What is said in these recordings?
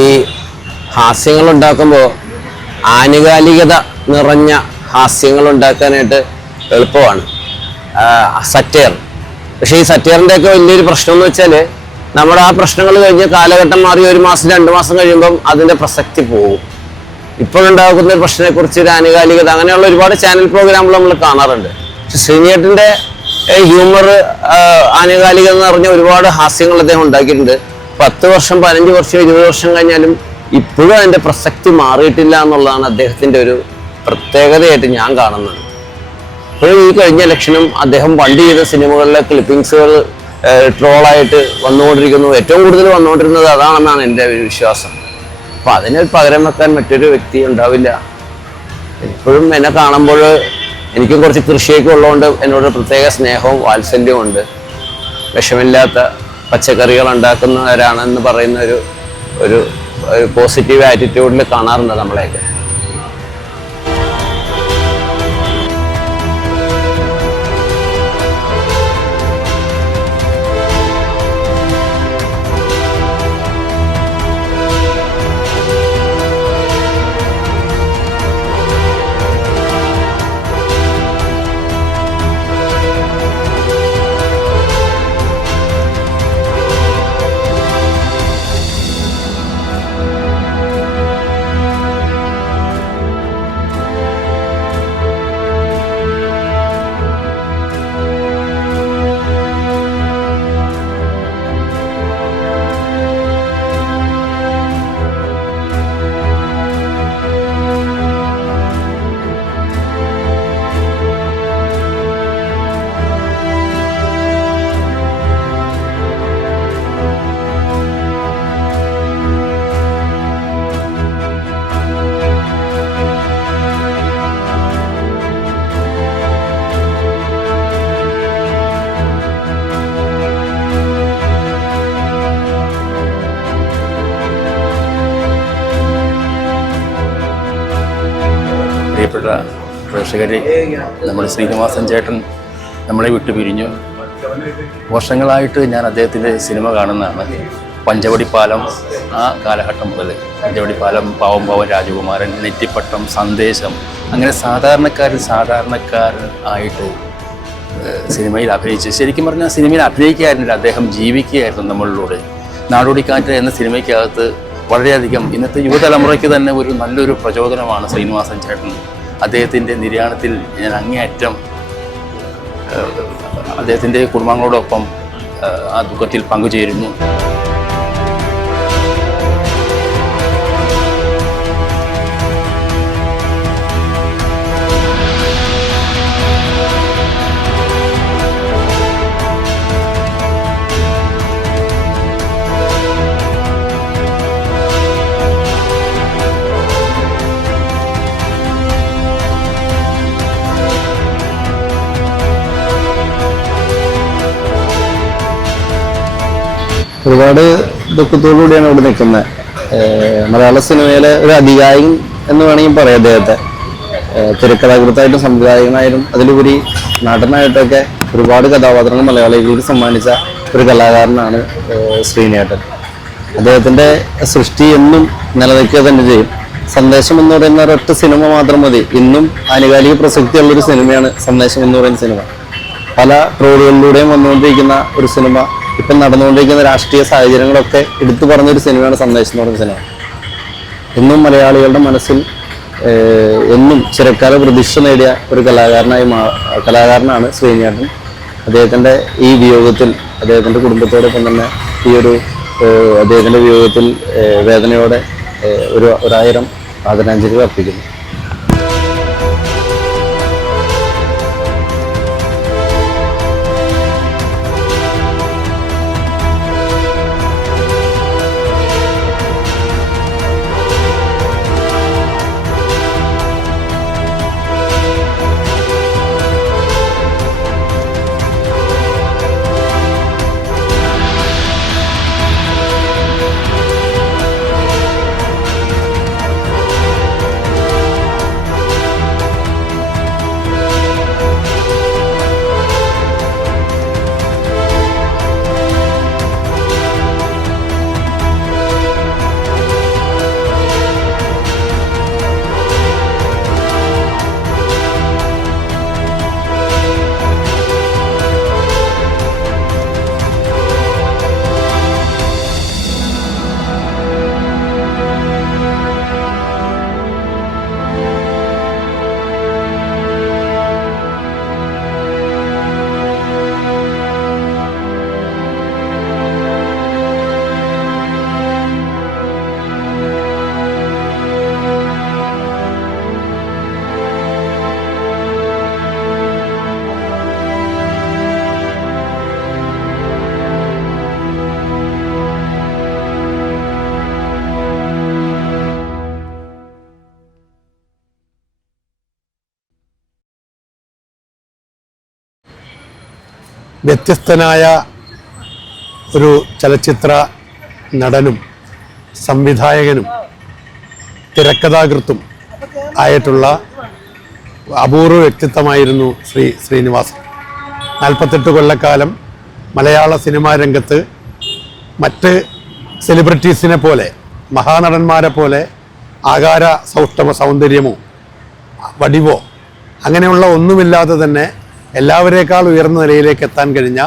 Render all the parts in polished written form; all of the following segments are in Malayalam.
ഈ ഹാസ്യങ്ങൾ ഉണ്ടാക്കുമ്പോൾ ആനുകാലികത നിറഞ്ഞ ഹാസ്യങ്ങൾ ഉണ്ടാക്കാനായിട്ട് എളുപ്പമാണ്, സറ്റയർ. പക്ഷേ ഈ സറ്റയറിൻ്റെയൊക്കെ വലിയൊരു പ്രശ്നം എന്ന് വെച്ചാൽ നമ്മുടെ ആ പ്രശ്നങ്ങൾ കഴിഞ്ഞ് കാലഘട്ടം മാറി 1 മാസം 2 മാസം കഴിയുമ്പം അതിൻ്റെ പ്രസക്തി പോകും. ഇപ്പോഴുണ്ടാകുന്ന ഒരു പ്രശ്നത്തെക്കുറിച്ച് ഒരു ആനുകാലികത അങ്ങനെയുള്ള ഒരുപാട് ചാനൽ പ്രോഗ്രാമുകൾ നമ്മൾ കാണാറുണ്ട്. പക്ഷെ ശ്രീനിയേട്ടൻ്റെ ഹ്യൂമർ ആനുകാലികത എന്ന് പറഞ്ഞ ഒരുപാട് ഹാസ്യങ്ങൾ അദ്ദേഹം ഉണ്ടാക്കിയിട്ടുണ്ട്. 10 വർഷം 15 വർഷം 20 വർഷം കഴിഞ്ഞാലും ഇപ്പോഴും അതിൻ്റെ പ്രസക്തി മാറിയിട്ടില്ല എന്നുള്ളതാണ് അദ്ദേഹത്തിൻ്റെ ഒരു പ്രത്യേകതയായിട്ട് ഞാൻ കാണുന്നത്. ഇപ്പോഴും ഈ കഴിഞ്ഞ ഇലക്ഷനും അദ്ദേഹം പണ്ട് ചെയ്ത സിനിമകളിലെ ക്ലിപ്പിങ്സുകൾ ട്രോളായിട്ട് വന്നുകൊണ്ടിരിക്കുന്നു. ഏറ്റവും കൂടുതൽ വന്നുകൊണ്ടിരുന്നത് അതാണെന്നാണ് എൻ്റെ ഒരു വിശ്വാസം. അപ്പം അതിന് പകരം വെക്കാൻ മറ്റൊരു വ്യക്തി ഉണ്ടാവില്ല. ഇപ്പോഴും എന്നെ കാണുമ്പോൾ എനിക്കും കുറച്ച് കൃഷിയൊക്കെ ഉള്ളതുകൊണ്ട് എന്നോട് പ്രത്യേക സ്നേഹവും വാത്സല്യവും ഉണ്ട്. വിഷമില്ലാത്ത പച്ചക്കറികൾ ഉണ്ടാക്കുന്നവരാണെന്ന് പറയുന്ന ഒരു പോസിറ്റീവ് ആറ്റിറ്റ്യൂഡിൽ കാണാറുണ്ട് നമ്മളെയൊക്കെ. പ്രിയപ്പെട്ട പ്രേക്ഷകരെ, നമ്മുടെ ശ്രീനിവാസൻ ചേട്ടൻ നമ്മളെ വിട്ടു പിരിഞ്ഞു. വർഷങ്ങളായിട്ട് ഞാൻ അദ്ദേഹത്തിൻ്റെ സിനിമ കാണുന്നതാണ്. പഞ്ചവടിപ്പാലം, ആ കാലഘട്ടം മുതൽ പഞ്ചവടിപ്പാലം, പാവം പാവം രാജകുമാരൻ, നെറ്റിപ്പട്ടം, സന്ദേശം, അങ്ങനെ സാധാരണക്കാരൻ ആയിട്ട് സിനിമയിൽ അഭിനയിച്ച്, ശരിക്കും പറഞ്ഞാൽ സിനിമയിൽ അഭിനയിക്കുകയായിരുന്നില്ല, അദ്ദേഹം ജീവിക്കുകയായിരുന്നു നമ്മളിലൂടെ. നാടോടിക്കാറ്റ് എന്ന സിനിമയ്ക്കകത്ത് വളരെയധികം ഇന്നത്തെ യുവതലമുറയ്ക്ക് തന്നെ ഒരു നല്ലൊരു പ്രചോദനമാണ് ശ്രീനിവാസൻ ചേട്ടൻ. അദ്ദേഹത്തിൻ്റെ നിര്യാണത്തിൽ ഞാൻ അങ്ങേയറ്റം അദ്ദേഹത്തിൻ്റെ കുടുംബാംഗങ്ങളോടൊപ്പം ആ ദുഃഖത്തിൽ പങ്കുചേരുന്നു. ഒരുപാട് ദുഃഖത്തോടുകൂടിയാണ് ഇവിടെ നിൽക്കുന്നത്. മലയാള സിനിമയിലെ ഒരു അധികായൻ എന്ന് വേണമെങ്കിൽ പറയാം അദ്ദേഹത്തെ. തിരക്കഥാകൃത്തായിട്ടും സംവിധായകനായിട്ടും അതിലുപരി നടനായിട്ടൊക്കെ ഒരുപാട് കഥാപാത്രങ്ങൾ മലയാളികൾക്ക് സമ്മാനിച്ച ഒരു കലാകാരനാണ് ശ്രീനിയേട്ടൻ. അദ്ദേഹത്തിൻ്റെ സൃഷ്ടി എന്നും നിലനിൽക്കുക തന്നെ ചെയ്യും. സന്ദേശം എന്ന് പറയുന്ന ഒരൊറ്റ സിനിമ മാത്രം മതി. ഇന്നും ആനുകാലിക പ്രസക്തിയുള്ളൊരു സിനിമയാണ് സന്ദേശം എന്ന് പറയുന്ന സിനിമ. പല ട്രോളുകളിലൂടെയും വന്നുകൊണ്ടിരിക്കുന്ന ഒരു സിനിമ, ഇപ്പം നടന്നുകൊണ്ടിരിക്കുന്ന രാഷ്ട്രീയ സാഹചര്യങ്ങളൊക്കെ എടുത്തു പറഞ്ഞൊരു സിനിമയാണ് സന്ദേശം എന്ന് പറയുന്ന സിനിമ. എന്നും മലയാളികളുടെ മനസ്സിൽ എന്നും ചിരക്കാല പ്രതീക്ഷ നേടിയ ഒരു കലാകാരനാണ് ശ്രീനിയേട്ടൻ. അദ്ദേഹത്തിൻ്റെ ഈ വിയോഗത്തിൽ അദ്ദേഹത്തിൻ്റെ കുടുംബത്തോടൊപ്പം തന്നെ അദ്ദേഹത്തിൻ്റെ വിയോഗത്തിൽ വേദനയോടെ ഒരായിരം ആദരാഞ്ജലികൾ അർപ്പിക്കുന്നു. വ്യത്യസ്തനായ ഒരു ചലച്ചിത്ര നടനും സംവിധായകനും തിരക്കഥാകൃത്തും ആയിട്ടുള്ള അപൂർവ വ്യക്തിത്വമായിരുന്നു ശ്രീനിവാസൻ. 48 കൊല്ലക്കാലം മലയാള സിനിമാ രംഗത്ത് മറ്റ് സെലിബ്രിറ്റീസിനെ പോലെ, മഹാനടന്മാരെ പോലെ ആകാര സൗന്ദര്യമോ വടിവോ അങ്ങനെയുള്ള ഒന്നുമില്ലാതെ തന്നെ എല്ലാവരേക്കാൾ ഉയർന്ന നിലയിലേക്ക് എത്താൻ കഴിഞ്ഞ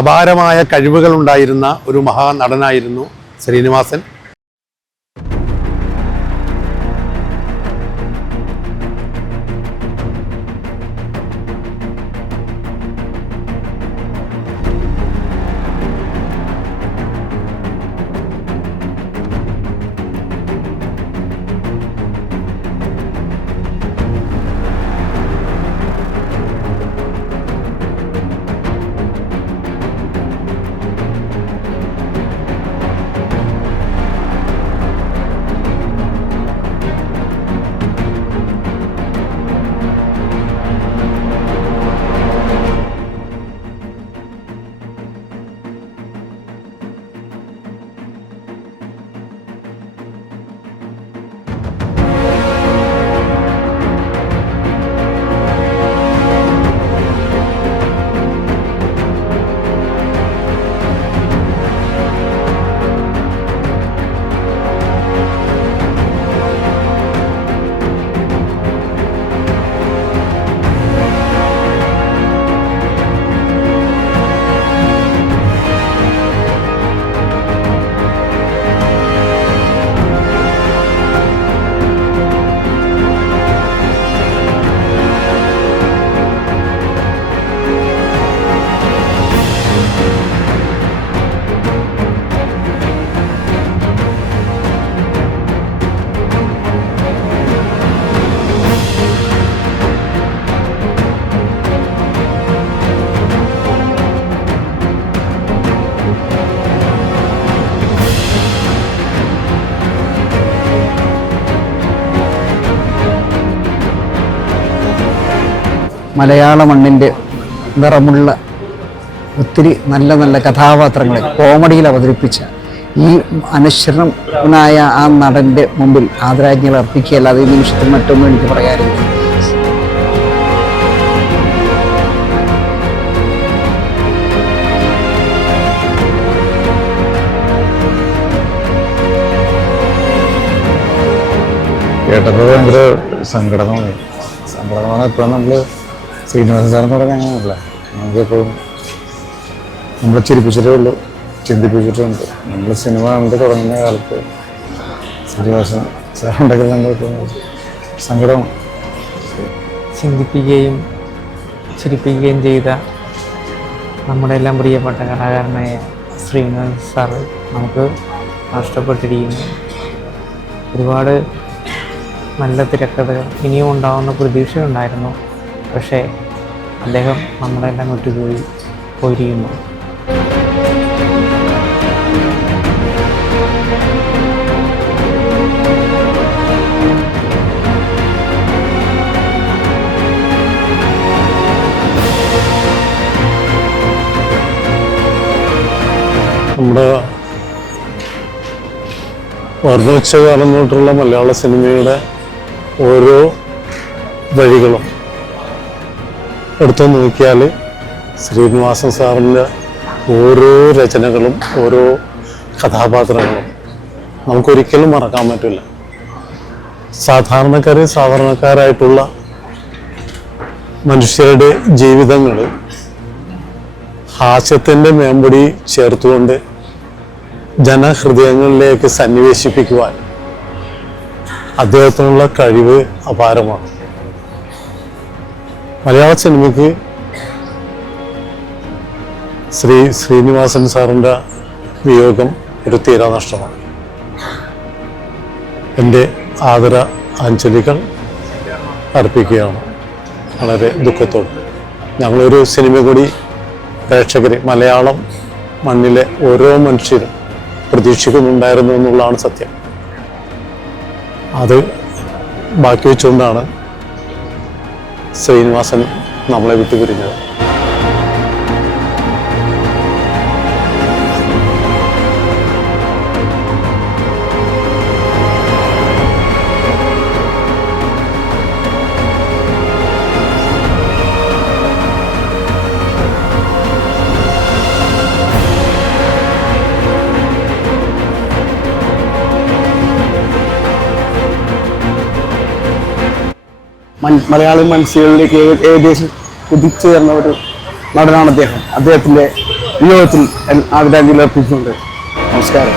അപാരമായ കഴിവുകളുണ്ടായിരുന്ന ഒരു മഹാനടനായിരുന്നു ശ്രീനിവാസൻ. മലയാള മണ്ണിൻ്റെ നിറമുള്ള ഒത്തിരി നല്ല നല്ല കഥാപാത്രങ്ങളെ കോമഡിയിൽ അവതരിപ്പിച്ച ഈ അനശ്വരനായ ആ നടൻ്റെ മുമ്പിൽ ആദരാജ്ഞകൾ അർപ്പിക്കുകയല്ലാതെ ഈ നിമിഷത്തിൽ മറ്റൊന്നും എനിക്ക് പറയാനില്ല. കേട്ടപ്പോൾ ഭയങ്കര സങ്കടമാണ്. എപ്പോഴും നമ്മൾ ശ്രീനിവാസൻ സാറെന്ന് പറഞ്ഞാൽ അങ്ങനെയല്ല, നമുക്കെപ്പോഴും നമ്മളെ ചിരിപ്പിച്ചിട്ടേ ഉള്ളൂ, ചിന്തിപ്പിച്ചിട്ടുണ്ട്. നമ്മൾ സിനിമ കണ്ട് തുടങ്ങുന്ന കാലത്ത് ശ്രീനിവാസൻ സാറുണ്ടെങ്കിൽ നമ്മൾക്ക് സങ്കടമാണ്. ചിന്തിപ്പിക്കുകയും ചിരിപ്പിക്കുകയും ചെയ്ത നമ്മുടെ എല്ലാം പ്രിയപ്പെട്ട കലാകാരനായ ശ്രീനിവാസൻ സാറ് നമുക്ക് നഷ്ടപ്പെട്ടിരിക്കുന്നു. ഒരുപാട് നല്ല തിരക്കഥകൾ ഇനിയും ഉണ്ടാകുന്ന പ്രതീക്ഷയുണ്ടായിരുന്നു. പക്ഷേ അദ്ദേഹം നമ്മളെല്ലാം പോയിരിക്കുന്നു. നമ്മുടെ വർദ്ധിച്ച കാലം തൊട്ടുള്ള മലയാള സിനിമയുടെ ഓരോ വഴികളും എടുത്തു നോക്കിയാൽ ശ്രീനിവാസൻ സാറിൻ്റെ ഓരോ രചനകളും ഓരോ കഥാപാത്രങ്ങളും നമുക്കൊരിക്കലും മറക്കാൻ പറ്റില്ല. സാധാരണക്കാരായിട്ടുള്ള മനുഷ്യരുടെ ജീവിതങ്ങൾ ഹാസ്യത്തിൻ്റെ മേമ്പൊടി ചേർത്തുകൊണ്ട് ജനഹൃദയങ്ങളിലേക്ക് സന്നിവേശിപ്പിക്കുവാൻ അദ്ദേഹത്തിനുള്ള കഴിവ് അപാരമാണ്. മലയാള സിനിമയ്ക്ക് ശ്രീനിവാസൻ സാറിൻ്റെ വിയോഗം ഒരു തീരാനഷ്ടമാണ്. എൻ്റെ ആദര അഞ്ജലികൾ അർപ്പിക്കുകയാണ് വളരെ ദുഃഖത്തോടെ. ഞങ്ങളൊരു സിനിമ കൂടി പ്രേക്ഷകർ, മലയാളം മണ്ണിലെ ഓരോ മനുഷ്യരും പ്രതീക്ഷിക്കുന്നുണ്ടായിരുന്നു എന്നുള്ളതാണ് സത്യം. അത് ബാക്കി വെച്ചുകൊണ്ടാണ് ശ്രീനിവാസൻ നമ്മളെ വിട്ടുപിരിഞ്ഞത്. മലയാളി മനസ്സുകളിലേക്ക് ഏകദേശം കുതിച്ചു വരുന്ന ഒരു നടനാണ് അദ്ദേഹം. അദ്ദേഹത്തിൻ്റെ വിയോഗത്തിൽ ആദരാഞ്ജലി അർപ്പിച്ചുകൊണ്ട് നമസ്കാരം.